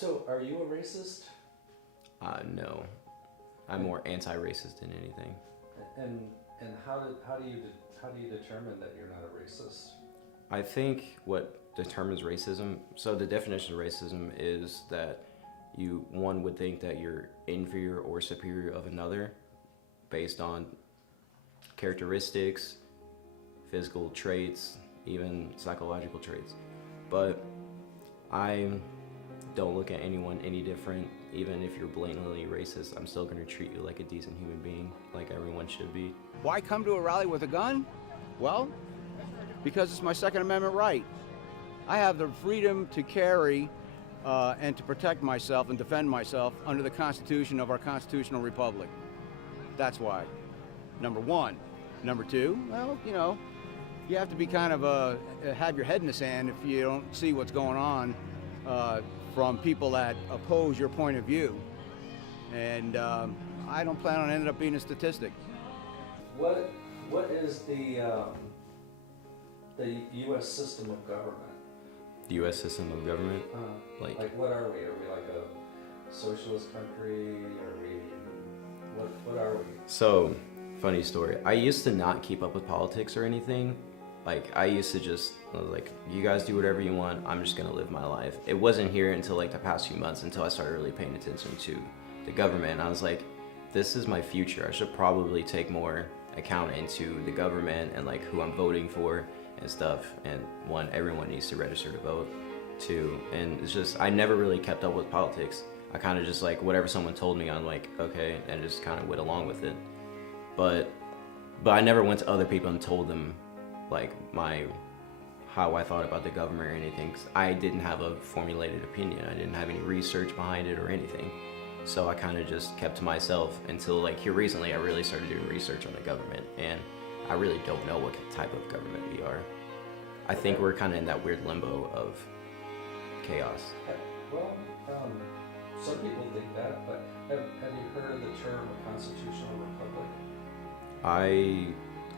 So, are you a racist? No. I'm more anti-racist than anything. And how do you determine that you're not a racist? I think what determines racism, so the definition of racism is that one would think that you're inferior or superior of another based on characteristics, physical traits, even psychological traits. But I don't look at anyone any different. Even if you're blatantly racist, I'm still gonna treat you like a decent human being, like everyone should be. Why come to a rally with a gun? Well, because it's my Second Amendment right. I have the freedom to carry and to protect myself and defend myself under the Constitution of our constitutional republic. That's why. Number one. Number two, well, you have to be kind of have your head in the sand if you don't see what's going on from people that oppose your point of view. And I don't plan on ending up being a statistic. What is the U.S. system of government? The U.S. system of government? Like what are we? Are we like a socialist country? Are we? What are we? So, funny story. I used to not keep up with politics or anything. Like, I used to I was like, you guys do whatever you want, I'm just gonna live my life. It wasn't here until like the past few months until I started really paying attention to the government. And I was like, this is my future. I should probably take more account into the government and like who I'm voting for and stuff. And one, everyone needs to register to vote. Two, and it's just, I never really kept up with politics. I kind of just like, whatever someone told me, I'm like, okay, and just kind of went along with it. But I never went to other people and told them like how I thought about the government or anything, 'cause I didn't have a formulated opinion. I didn't have any research behind it or anything. So I kind of just kept to myself until like here recently I really started doing research on the government, and I really don't know what type of government we are. I think we're kind of in that weird limbo of chaos. Well, some people think that, but have you heard of the term constitutional republic?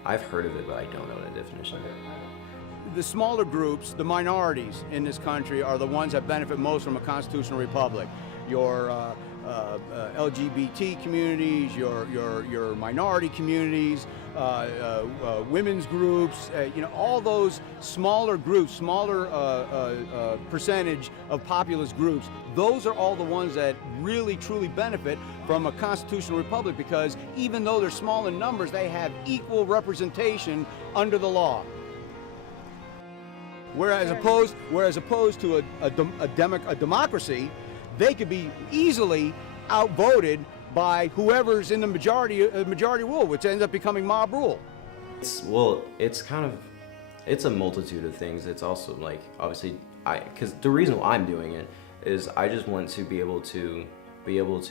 I've heard of it, but I don't know the definition. The smaller groups, the minorities in this country, are the ones that benefit most from a constitutional republic. Your LGBT communities, your minority communities, women's groups, all those smaller groups, smaller percentage of populist groups, those are all the ones that really truly benefit from a constitutional republic, because even though they're small in numbers, they have equal representation under the law. Whereas opposed to a democracy, they could be easily outvoted by whoever's in the majority rule, which ends up becoming mob rule. It's a multitude of things. It's also like, obviously, because the reason why I'm doing it is I just want to be able to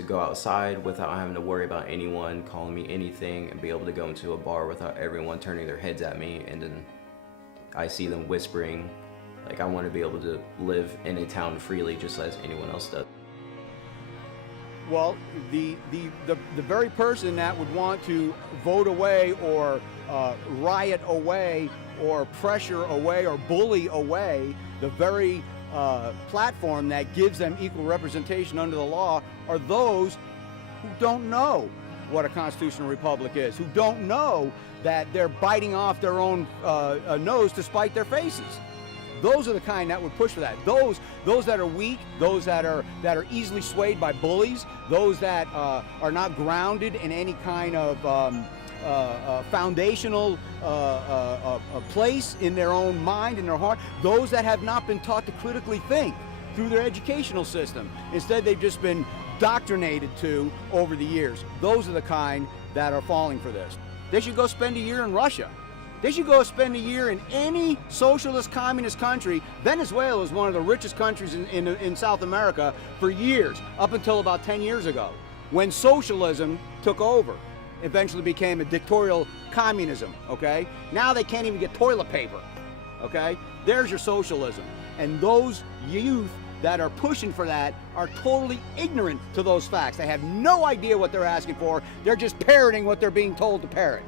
go outside without having to worry about anyone calling me anything, and be able to go into a bar without everyone turning their heads at me and then I see them whispering. Like, I want to be able to live in a town freely just as anyone else does. Well, the very person that would want to vote away or riot away or pressure away or bully away the very platform that gives them equal representation under the law are those who don't know what a constitutional republic is, who don't know that they're biting off their own nose to spite their faces. Those are the kind that would push for that. Those that are weak, those that are easily swayed by bullies, those that are not grounded in any kind of foundational place in their own mind, in their heart, those that have not been taught to critically think through their educational system. Instead, they've just been doctrinated to over the years. Those are the kind that are falling for this. They should go spend a year in Russia. They should go spend a year in any socialist communist country. Venezuela is one of the richest countries in South America for years, up until about 10 years ago, when socialism took over. Eventually became a dictatorial communism, okay? Now they can't even get toilet paper, okay? There's your socialism. And those youth that are pushing for that are totally ignorant to those facts. They have no idea what they're asking for. They're just parroting what they're being told to parrot.